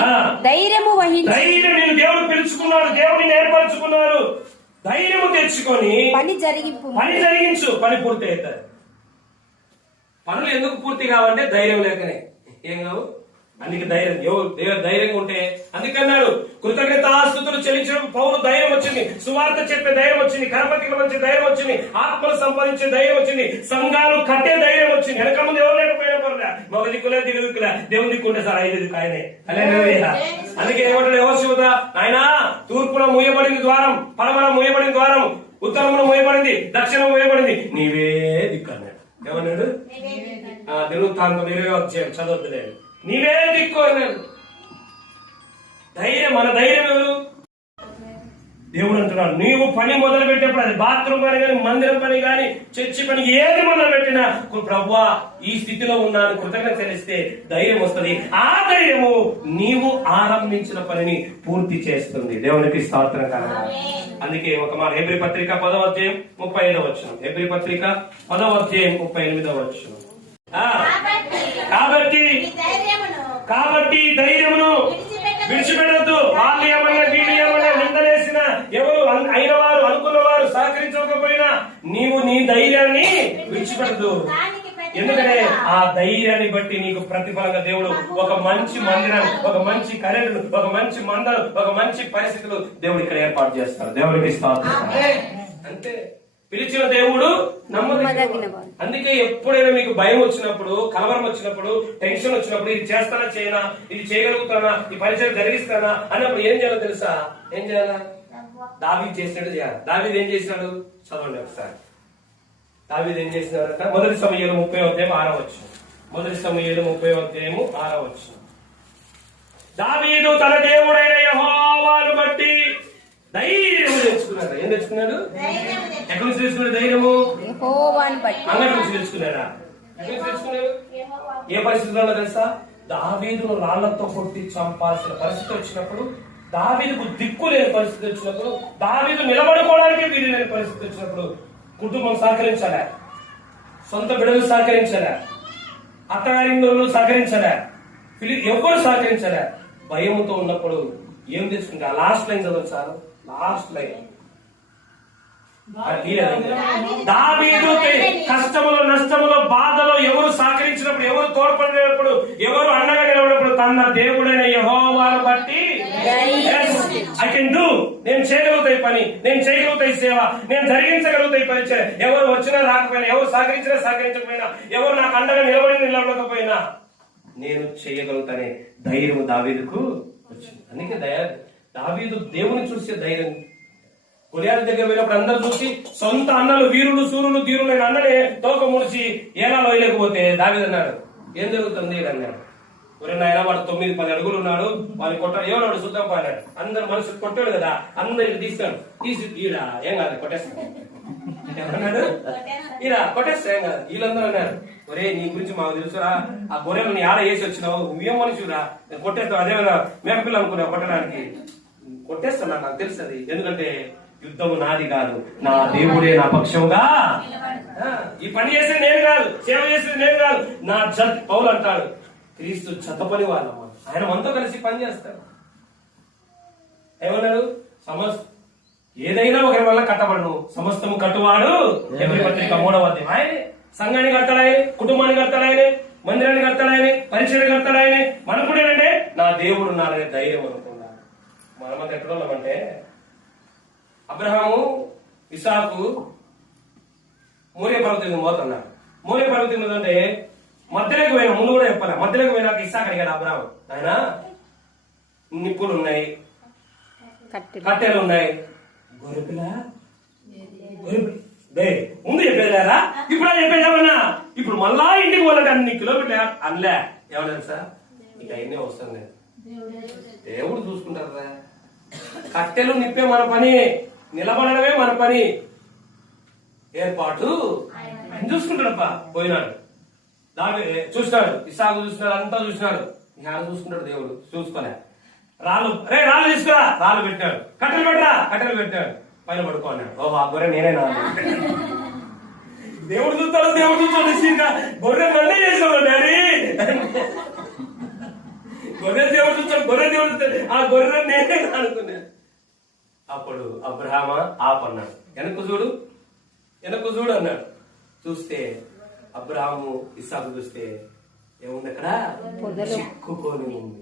ఆ. ధైర్యము వహించి ధైర్యం నేను దేవుడు పిలుచుకున్నాడు దేవుడిని ఏర్పరచుకున్నారు ధైర్యము తెచ్చుకొని పని జరిగింపు పని జరిగించు పని పూర్తి అవుతుంది. పనులు ఎందుకు పూర్తి కావంటే ధైర్యం లేకనే. ఏం కావు? అందుకే ధైర్యం. దేవుడు ధైర్యంగా ఉంటే అందుకన్నాడు కృతజ్ఞతాస్తుతులు చెల్లించడం పౌరు ధైర్యం వచ్చింది సువార్త చెప్పే ధైర్యం వచ్చింది కరపతికి వచ్చే ధైర్యం వచ్చింది ఆత్మలు సంపాదించే ధైర్యం వచ్చింది సంఘాలు కట్టే ధైర్యం వచ్చింది. వెనక ముందు ఎవరు మగ దిక్కులే దిగు దిక్కులే దేవుని దిక్కుంటే సార్ ఐదు దిక్కు ఆయనే అందుకే ఏమంటాడు ఎవరు శివత ఆయన తూర్పున మూయబడింది ద్వారం పడమర మూయబడింది ద్వారం ఉత్తరమున మూయబడింది దక్షిణం మూయబడింది. నీవే దిక్కు అన్నాడు ఏమన్నాడు? ఆ, దినవృత్తాంతం ఇరవై వచ్చాడు చదవద్దులేదు నీవే దిక్కు అన్నాడు ధైర్యం మన ధైర్యం ఎవరు? దేవుడు అంటున్నాడు నీవు పని మొదలు పెట్టేప్పుడు అది బాత్రూమ్ పని కానీ మందిరం పని కానీ చర్చి పని ఏది మొదలు పెట్టినా ప్రభువా ఈ స్థితిలో ఉన్నాను కృతజ్ఞత తెలిస్తే ధైర్యం వస్తుంది. ఆ ధైర్యము నీవు ఆరంభించిన పనిని పూర్తి చేస్తుంది. దేవునికి స్తోత్రం కాదు అందుకే ఒక మాట హెబ్రి పత్రిక పదవ అధ్యాయం ముప్పై ఐదవ వచ్చిన హెబ్రి పత్రిక పదవ అధ్యాయం ముప్పై ఎనిమిదవ వచ్చిన కాబట్టి కాబట్టి ధైర్యమును విడిచిపెట్టద్దు వాళ్ళు ఏమన్నా వీళ్ళు ఏమన్నా నిందలేసిన ఎవరు అన్- అయిన వారు అనుకున్న వారు సహకరించకపోయినా నీవు నీ ధైర్యాన్ని విడిచిపెట్టదు. ఎందుకంటే ఆ ధైర్యాన్ని బట్టి నీకు ప్రతిఫలంగా దేవుడు ఒక మంచి మందిరాన్ని ఒక మంచి కరెంటు ఒక మంచి మందరం ఒక మంచి పరిస్థితులు దేవుడు ఇక్కడ ఏర్పాటు చేస్తారు. దేవుడికి. అంతే పిలిచిన దేవుడు నమ్మదగిన. అందుకే ఎప్పుడైనా మీకు భయం వచ్చినప్పుడు కలవరం వచ్చినప్పుడు టెన్షన్ వచ్చినప్పుడు ఇది చేస్తానా చేయనా ఇది చేయగలుగుతానా ఈ పరిచయం జరిగిస్తానా అన్నప్పుడు ఏం చేయాలో తెలుసా? ఏం చేయాలా? దావీ చేసినట్టు చేయాలి. దావీది ఏం చేసినాడు? చదవండి ఒకసారి. దావీది ఏం చేసినాడంట మొదటి సమయంలో ముప్పై అధ్యాయం ఆరవచ్చు మొదటి సమయంలో ముప్పై అధ్యాయము ఆరవచ్చు దావీదు తన దేవుడైన యెహోవాను బట్టి ధైర్యం తెచ్చుకున్నాడు? ఏం తెచ్చుకున్నాడు. ఎక్కడి నుంచి తెచ్చుకున్నాడు ధైర్యము? అంగడి నుంచి తెచ్చుకున్నాడా? ఎక్కడి నుంచి తెచ్చుకున్నాడు? యెహోవా ఏ పరిస్థితుల్లో తెలుసా? దావీదును రాళ్ళతో కొట్టి చంపాల్సిన పరిస్థితి వచ్చినప్పుడు దావీదుకు దిక్కు లేని పరిస్థితి వచ్చినప్పుడు దావీదు నిలబడుకోవడానికి వీలు లేని పరిస్థితి వచ్చినప్పుడు కుటుంబం సహకరించాలా. సొంత బిడ్డలు సహకరించాలా. అత్తగారిందులు సహకరించాలా. పిలి ఎవరు సహకరించాలా. భయముతో ఉన్నప్పుడు ఏం తెచ్చుకుంటా? లాస్ట్ లైన్ చదవచ్చు సార్. Last line. దావీదు కష్టములో నష్టములో బాధలో ఎవరు సహకరించినప్పుడు ఎవరు తోడ్పడినప్పుడు ఎవరు అండగా నిలబడినప్పుడు తన దేవుడైన యహోవాను బట్టి ఐ కెన్ డూ నేను చేయగలుగుతాయి పని నేను చేయగలుగుతాయి సేవ నేను జరిగించగలుగుతాయి పరిచయం. ఎవరు వచ్చినా రాకపోయినా ఎవరు సహకరించినా సహకరించకపోయినా ఎవరు నాకు అండగా నిలబడి నిలబడకపోయినా నేను చేయగలుగుతానే ధైర్యం దావీదుకు వచ్చింది. అందుకే దయా దావీదు దేవుని చూసే ధైర్యం. కొలియాల దగ్గర వెళ్ళినప్పుడు అందరూ చూసి సొంత అన్నలు వీరులు సూర్యులు ధీరులైన అన్ననే తోక ముడిచి ఏలా లోయలేకపోతే దావిది ఏం జరుగుతుంది? అన్నాడు. నాయన వాడు తొమ్మిది పది అడుగులు ఉన్నాడు. వాడిని కొట్ట ఎవరు శుద్ధం పోయినాడు అందరు మనుషులు కొట్టాడు కదా. అందరిని తీస్తాడు. తీసి ఈడా ఏం కాదు కొట్టేస్తాడు ఏమన్నాడు ఈడ కొట్టేస్తా ఏం కాదు. వీళ్ళందరూ అన్నారు ఒరే నీ గురించి మాకు తెలుసురా. ఆ గొర్రెలు నీ ఆడ వేసి వచ్చినావు. నువ్వేం మనుషురా నేను కొట్టేస్తావు అదేమైనా మేకపిల్ల అనుకున్నావు కొట్టడానికి. కొట్టేస్తున్నా నాకు తెలుసు అది. ఎందుకంటే యుద్ధము నాది కాదు. నా దేవుడే నా పక్షంగా ఈ పని చేసేది నేను కాదు. సేవ చేసేది నేను కాదు. నా జత్ పౌలు అంటాడు. క్రీస్తు చెత్త పని వాళ్ళమ్మ ఆయన మనతో కలిసి పని చేస్తాడు ఏమన్నాడు? సమస్ ఏదైనా ఒకరి వల్ల కట్టబడను. సమస్తము కట్టువాడు ఎవరి పత్రిక మూడవ అధ్యాయం. ఆయనే సంఘాన్ని కడతాడు ఆయనే కుటుంబాన్ని కడతాడు ఆయనే మందిరాన్ని కడతాడు ఆయనే పరిచయం కడతాడు ఆయనే మనకు కూడా ఏంటంటే నా దేవుడు ఉన్నాడనే ధైర్యం అనుకున్నాడు మనమంతా ఎక్కడ ఉన్నామంటే అబ్రహాము ఇసాకు మూరే పర్వతం మోతున్నాడు మూరే పర్వతం అంటే మధ్యలోకి పోయిన ముందు కూడా చెప్పాలి? మధ్యలోకి పోయినాక ఇసాక్ అడిగాడు అబ్రహాం ఆయన నిప్పులు ఉన్నాయి. కట్టెలు. ఉన్నాయి. ముందు చెప్పేదారా ఇప్పుడు ఏమన్నా? ఇప్పుడు మళ్ళా ఇంటికి పోలంటే అన్ని కిలోమీటర్లు అనలే. ఏమన్నా సార్ ఇక అవన్నీ అవసరం లేదు దేవుడు చూసుకుంటారా కట్టెలు నిప్పే మన పని నిలబడడమే మన పని. ఏర్పాటు. చూసుకుంటాడప్ప పోయినాడు. దాని చూసినాడు. ఇసాకు చూసినాడు అంతా చూసినాడు. జ్ఞానం చూసుకుంటాడు దేవుడు. చూసుకోలే. రాళ్ళు రే రాళ్ళు తీసుకురా. రాళ్ళు పెట్టాడు. కట్టెలు పెట్టరా? కట్టెలు పెట్టాడు. పైన పడుకోన్నాడు ఓ ఆ గొర్రె నేనేనా దేవుడు చూస్తాడు దేవుడు చూస్తాడు సీదా గొర్రె నన్నే చేసాడు డాడీ. గొర్రె దేవుడు చూస్తాడు గొర్రె దేవుడు చూస్తాడు. ఆ గొర్రె నేనే అనుకున్నాను అప్పుడు అబ్రహామ ఆపన్నాడు. వెనక్కు చూడు. వెనక్కు చూడు అన్నాడు. చూస్తే అబ్రహాము ఇస్సాకు చూస్తే ఏముంది అక్కడ. చిక్కుకొని ఉంది.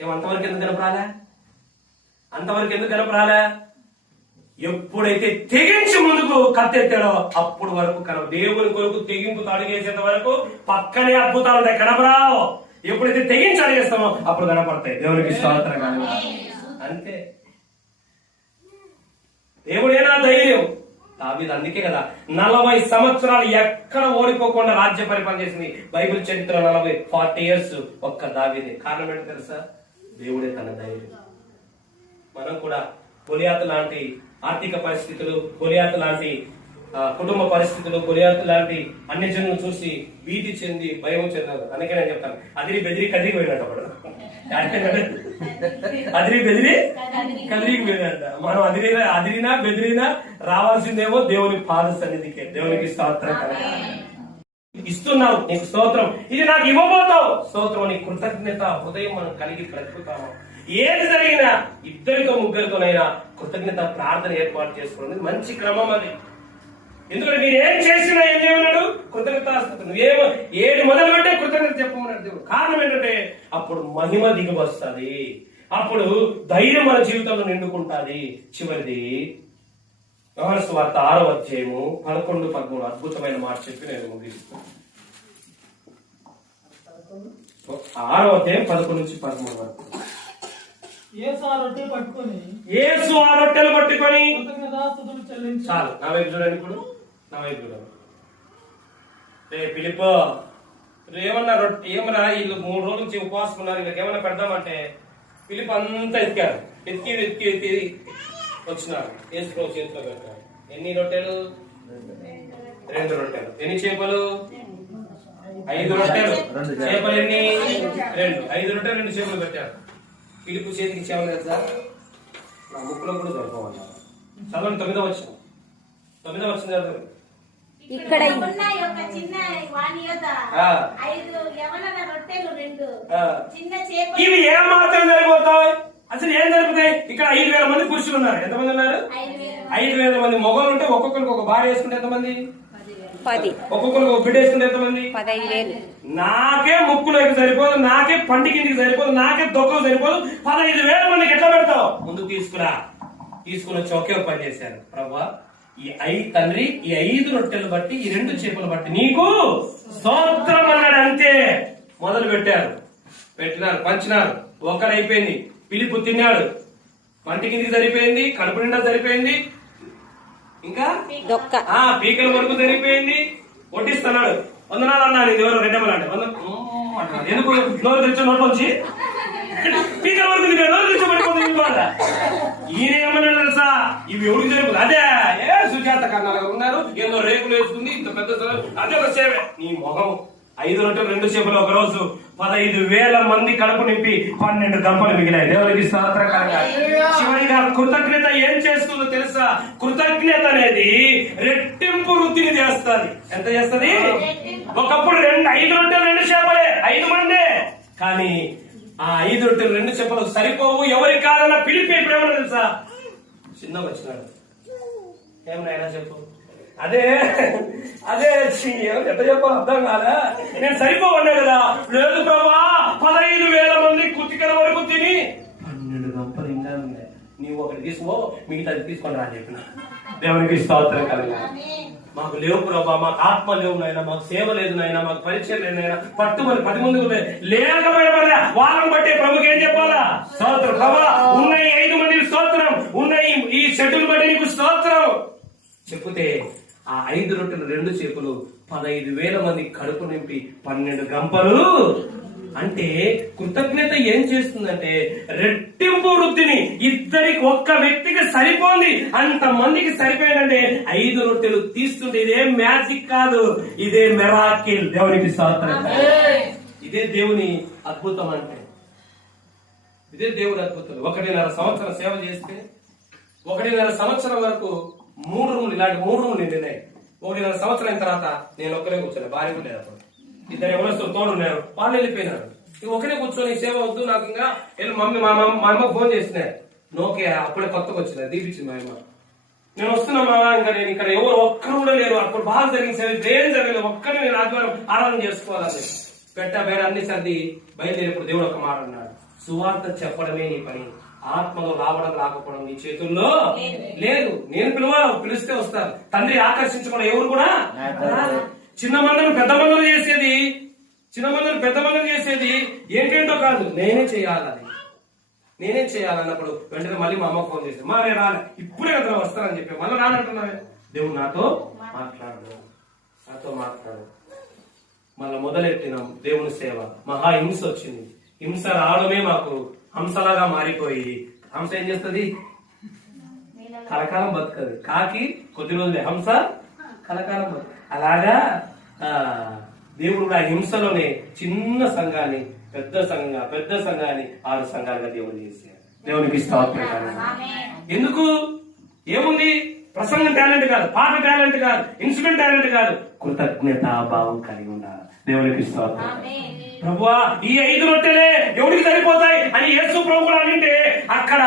ఏం అంతవరకు ఎందుకు కనపరాలా అంతవరకు ఎందుకు కనపరాలా ఎప్పుడైతే తెగించి ముందుకు కత్తెత్తాడో అప్పుడు వరకు కన దేవుని కొరకు తెగింపు అడిగేసేంత వరకు పక్కనే అద్భుతాలు ఉంటాయి. కనపరావు ఎప్పుడైతే తెగించి అడిగేస్తామో అప్పుడు కనపడతాయి. దేవునికి స్తోత్రం. కానీ అంతే. దేవుడేనా ధైర్యం? దావీదు అందుకే కదా నలభై సంవత్సరాలు ఎక్కడ ఓడిపోకుండా రాజ్య పరిపాలన చేసింది బైబిల్ చరిత్ర నలభై ఫార్టీ ఇయర్స్ ఒక్క దావీదే. కారణం ఏంటో తెలుసా? దేవుడే తన ధైర్యం. మనం కూడా పులియాత లాంటి ఆర్థిక పరిస్థితులు పులియాత లాంటి కుటుంబ పరిస్థితులు గొలియాతు లాంటి అన్ని జనులు చూసి భీతి చెంది భయం చెందారు. అందుకే నేను చెప్తాను. అదిరి బెదిరి కదిరి పోయినట్టు అప్పుడు. అదిరి బెదిరి కదిరికి. పోయినట్ట మనం అదిరినా అదిరినా బెదిరినా రావాల్సిందేమో దేవుని పాద సన్నిధికే దేవునికి స్తోత్రం. ఇస్తున్నావు నీకు స్తోత్రం. ఇది నాకు ఇవ్వబోతావు. స్తోత్రం నీ కృతజ్ఞత హృదయం మనం కలిగి బ్రతుకుతాము. ఏది జరిగినా ఇద్దరితో ముగ్గురితోనైనా కృతజ్ఞత ప్రార్థన ఏర్పాటు చేసుకోవడం మంచి క్రమం అది. ఎందుకంటే మీరు ఏం చేసినా ఏం చేయమన్నాడు? కృతజ్ఞత నువ్వేమో ఏది మొదలు పెట్టే కృతజ్ఞత చెప్పమన్నాడు దేవుడు. కారణం ఏంటంటే అప్పుడు మహిమ దిగి వస్తుంది అప్పుడు ధైర్యం మన జీవితంలో నిండుకుంటాది. చివరిది యోహాను వార్త ఆరో అధ్యాయము పదకొండు పదమూడు అద్భుతమైన మాట చెప్పి నేను ముగిస్తాను ఆరో అధ్యాయం పదకొండు నుంచి పదమూడు వరకు. ఏసు ఆ రొట్టెలు పట్టుకొని చాలు. నా వైపు చూడండి ఇప్పుడు. నా వైపు రే పిలిపో ఏమన్నా రొట్టె ఏమన్నా వీళ్ళు మూడు రోజుల నుంచి ఉపవాసం ఉన్నారు వీళ్ళకి ఏమన్నా పెడదామంటే పిలిపి అంతా ఎత్తికారు ఎత్తి ఎత్తి ఎత్తి వచ్చినారు వేసుకో చేతిలో పెట్టారు ఎన్ని రొట్టెలు? రెండు రొట్టెలు. ఎన్ని చేపలు? ఐదు రొట్టెలు. చేపలు ఎన్ని? రెండు. ఐదు రొట్టెలు రెండు చేపలు పెట్టారు పిలుపు చేతికి ఇచ్చాము కదా నా ముక్కులో కూడా దొరకమన్నారు చదవండి తొమ్మిదో వచ్చిన తొమ్మిదో వచ్చిన చదవండి ఇక్కడ ఒక చిన్న వాణి యొద్ద ఆ. ఐదు యవనల రొట్టెలు రెండు. ఆ. చిన్న చేప ఇవి ఏమాత్రం సరిపోతాయి? అసలు ఏం జరుగుతాయి ఇక్కడ ఐదు వేల మంది పురుషులు ఉన్నారు. ఎంతమంది ఉన్నారు? ఐదు వేల మంది. మొగలు ఉంటే ఒక్కొక్కరికి ఒక భార్య వేసుకుంటే ఎంతమంది? పది. ఒక్కొక్కరికి ఒక బిడ్డ వేసుకుంటే ఎంతమంది? పదహైదు వేలు. నాకే ముక్కులోకి సరిపోదు నాకే పంటి కిందికి సరిపోదు నాకే దొక్కలు సరిపోదు. పదహైదు వేల మందికి ఎట్లా పెడతావు? ముందుకు తీసుకురా. తీసుకుని వచ్చి ఒక పని చేశారు. ప్రభా ఈ ఐ తండ్రి ఈ ఐదు రొట్టెలు బట్టి ఈ రెండు చేపలు బట్టి నీకు స్తోత్రం అన్నాడు అంతే. మొదలు పెట్టారు. పెట్టినారు పంచినారు. ఒకరు అయిపోయింది. పిలుపు తిన్నాడు. పంటి కిందికి సరిపోయింది కడుపు నిండా సరిపోయింది ఇంకా? ఆ పీకల వరకు సరిపోయింది వడ్డిస్తున్నాడు. వందనాలు అన్నాడు ఇది ఎవరు రెడ్డమ్మలు అంటే. ఎందుకు నోరు తెచ్చా నోట్లోంచి పీకల వరకు తిన్నాడు నోరు తెచ్చి పడిపోతుంది ఈ బాధ. ఈయన ఏమన్నాడు తెలుసా? ఇవి ఎవరికి సరిపోదు అదే. విఖ్యాత కన్నాలుగా ఉన్నారు. ఎన్నో రేకులు వేసుకుంది ఇంత పెద్ద అదే ఒక సేవే. నీ మొహం ఐదు రొట్టెలు రెండు చేపలు ఒక రోజు పదహైదు వేల మంది కడుపు నింపి పన్నెండు గంపలు మిగిలాయి. దేవునికి స్తోత్రం చివరిగా కృతజ్ఞత ఏం చేస్తుందో తెలుసా? కృతజ్ఞత అనేది రెట్టింపు వృద్ధిని చేస్తుంది. ఎంత చేస్తుంది? ఒకప్పుడు రెండు ఐదు రొట్టెలు రెండు చేపలే. ఐదు మందే. కానీ ఆ ఐదు రొట్టెలు రెండు చేపలు సరిపోవు. ఎవరి కాదన్న పిలిపి ఇప్పుడు ఏమన్నా తెలుసా? చిన్నగా వచ్చినాడు. ఏమన్నా చెప్పు? అదే అదే ఛీ, ఏమని ఎట్ట చెప్పు అర్థం కాదా? నేను సరిపోవన్నా కదా? లేదు ప్రభా పదహైదు వేల మంది కుతికల వరకు తిని. పన్నెండు గంపలు ఇంకా ఉన్నాయి. నీవు ఒకటి తీసుకో మిగతాది తీసుకొని రా అని చెప్పిన. దేవునికి స్తోత్రం కలగాలి మాకు లేవు ప్రభా మాకు ఆత్మ లేవు నాయన మాకు సేవ లేదు నాయన మాకు పరిచయం లేదు నాయన. పట్టుమని పది మంది ఉన్నాయి. లేకపోయినా వాళ్ళని బట్టి ప్రభుకి ఏం చెప్పాలా? స్తోత్రం. ప్రభా ఉన్న ఐదు మంది స్తోత్రం. ఉన్న ఈ- ఈ షెడ్యూల్ బట్టి నీకు స్తోత్రం. చెప్తే ఆ ఐదు రొట్టెలు రెండు చేపలు పదహైదు వేల మంది కడుపు నింపి పన్నెండు గంపలు. అంటే కృతజ్ఞత ఏం చేస్తుందంటే రెట్టింపు వృద్ధిని ఇద్దరికి ఒక్క వ్యక్తికి సరిపోంది. అంత మందికి సరిపోయిందంటే ఐదు రొట్టెలు తీస్తుంటే ఇదే మ్యాజిక్ కాదు. ఇదే మెరాకిల్. దేవునికి స్తోత్రం. ఇదే దేవుని అద్భుతం అంటే. ఇదే దేవుని అద్భుతం ఒకటిన్నర సంవత్సరం సేవ చేస్తే ఒకటిన్నర సంవత్సరం వరకు మూడు రూములు ఇలాంటి మూడు రూములు నిండినాయి ఒకటిన్నర సంవత్సరం అయిన తర్వాత నేను ఒక్కరే కూర్చోలే భార్య లేదు అప్పుడు. ఇద్దరు ఎవరో తోడు ఉన్నారు వాళ్ళు వెళ్ళిపోయినారు. ఇక ఒకనే కూర్చొని సేవ వద్దు నాకు ఇంకా వెళ్ళి మమ్మీ మా మమ్మ మా అమ్మ ఫోన్ చేసినా నోకే అప్పుడే కొత్తగా వచ్చిన దీపించింది మా అమ్మ. నేను వస్తున్నా మా ఇంకా నేను ఇక్కడ ఎవరు ఒక్కరు కూడా లేరు. అప్పుడు బాగా జరిగింది సేవ ఏం జరగలేదు ఒక్కరిని నేను ఆదివారం ఆరాధన చేసుకోవాలని. పెట్ట వేరే అన్ని సర్ది బయలుదేరినప్పుడు దేవుడు ఒక మాట అన్నాడు. సువార్త చెప్పడమే నీ పని. ఆత్మలో రావడం రాకపోవడం నీ చేతుల్లో లేదు. నేను పిలవాలి పిలిస్తే వస్తారు. తండ్రి ఆకర్షించకుండా ఎవరు కూడా. చిన్న మందను పెద్ద మందను చేసేది? చిన్న మందను పెద్ద మందను చేసేది ఏంటేంటో కాదు. నేనే చేయాలని. నేనే చేయాలన్నప్పుడు వెంటనే మళ్ళీ మా అమ్మ ఫోన్ చేసి మా నేను రాలే. ఇప్పుడే కదా వస్తానని చెప్పి మళ్ళీ రానంటున్నావే. దేవుడు నాతో మాట్లాడు. నాతో మాట్లాడు. మళ్ళీ మొదలెట్టినాం దేవుని సేవ. మహా హింస వచ్చింది. హింస రావడమే మాకు హంసలాగా మారిపోయి. హంస ఏం చేస్తుంది? కలకాలం బతకదు. కాకి కొద్ది రోజులే. హంస కలకాలం బతకదు అలాగా ఆ దేవుడు కూడా ఆ హింసలోనే చిన్న సంఘాన్ని పెద్ద సంఘంగా పెద్ద సంఘాన్ని ఆరు సంఘాలుగా దేవుడు చేశాడు. దేవునికి స్తోత్రం. ఎందుకు? ఏముంది? ప్రసంగం టాలెంట్ కాదు పాట టాలెంట్ కాదు ఇన్స్ట్రుమెంట్ టాలెంట్ కాదు. కృతజ్ఞత భావం కలిగి ఉండాలి. దేవునికి స్తోత్రం. ప్రభువా ఈ ఐదు రొట్టెలే ఎవరికి సరిపోతాయి అని యేసు ప్రభు కూడా అంటే అక్కడ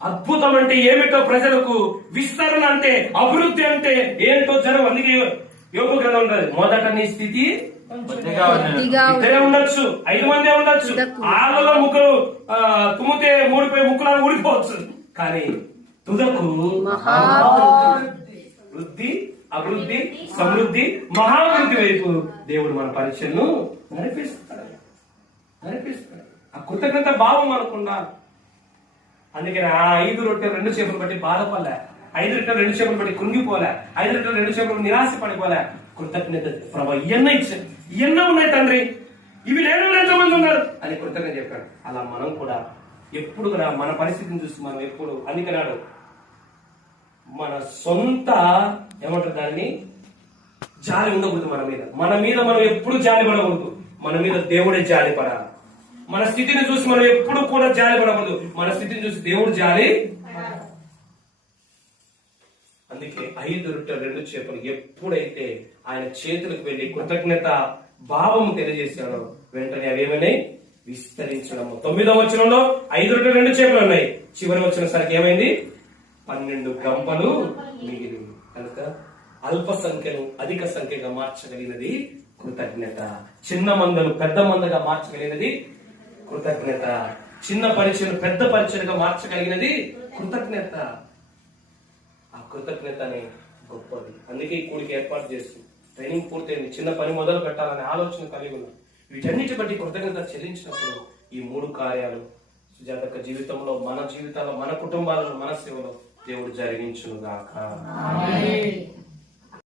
అద్భుతం అంటే ఏమిటో ప్రజలకు విస్తరణ అంటే అభివృద్ధి అంటే ఏంటో జరగదు అందుకే యోగ గ్రంథం ఉండదు మొదట నీ స్థితి ఇద్దరే ఉండొచ్చు ఐదు మందే ఉండొచ్చు. ఆళ్ళలో ముగ్గురు తుమ్మితే ఊడిపోయి ముక్కులా ఊడిపోవచ్చు. కానీ తుదకు వృద్ధి అభివృద్ధి సమృద్ధి మహాభివృద్ధి వైపు దేవుడు మన పరీక్షలను నడిపిస్తాడు. నడిపిస్తాడు. ఆ కృతజ్ఞత భావం మనకుండా అందుకని ఆ ఐదు రొట్టెలు రెండు చేపలు బట్టి బాధపడలే. ఐదు రొట్టెలు రెండు చేపలు బట్టి కుంగిపోలే. ఐదు రొట్టెలు రెండు చేపలు నిరాశ పడిపోలే కృతజ్ఞత ప్రభా ఇవన్న ఇచ్చాను ఇవన్న ఉన్నాయి తండ్రి. ఇవి లేని వాళ్ళు ఎంతమంది ఉన్నారు. అని కృతజ్ఞత చెప్పాడు. అలా మనం కూడా ఎప్పుడు కూడా మన పరిస్థితిని చూసి మనం ఎప్పుడు అందుకన్నాడు మన సొంత ఏమంటారు దాన్ని? జాలి ఉండకూడదు మన మీద. మన మీద మనం ఎప్పుడు జాలి పడకూడదు. మన మీద దేవుడే జాలి పడాలి. మన స్థితిని చూసి మనం ఎప్పుడు కూడా జాలి పడకూడదు. మన స్థితిని చూసి దేవుడు జాలి అందుకే ఐదు రొట్టె రెండు చేపలు ఎప్పుడైతే ఆయన చేతులకు వెళ్ళి కృతజ్ఞత భావం తెలియజేశాడో వెంటనే అవేమైనాయి విస్తరించడము తొమ్మిదవ వచనంలో ఐదు రెండు రెండు చేపలు ఉన్నాయి. చివరి వచ్చినసరికి ఏమైంది? పన్నెండు గంపలు మిగిలి కనుక అల్ప సంఖ్యను అధిక సంఖ్యగా మార్చగలిగినది కృతజ్ఞత. చిన్న మందను పెద్ద మందగా మార్చగలిగినది కృతజ్ఞత. చిన్న పరీక్షను పెద్ద పరీక్షలుగా మార్చగలిగినది కృతజ్ఞత. ఆ కృతజ్ఞతనే గొప్పది. అందుకే ఈ కూడికి ఏర్పాటు చేస్తుంది ట్రైనింగ్ పూర్తయింది. చిన్న పని మొదలు పెట్టాలనే ఆలోచన కలిగి ఉన్నాం. వీటన్నిటి బట్టి కృతజ్ఞత చెల్లించినప్పుడు ఈ మూడు కార్యాలు సుజాతక జీవితంలో మన జీవితాల్లో మన కుటుంబాలలో మన సేవలో దేవుడు జరిగించునుగాక.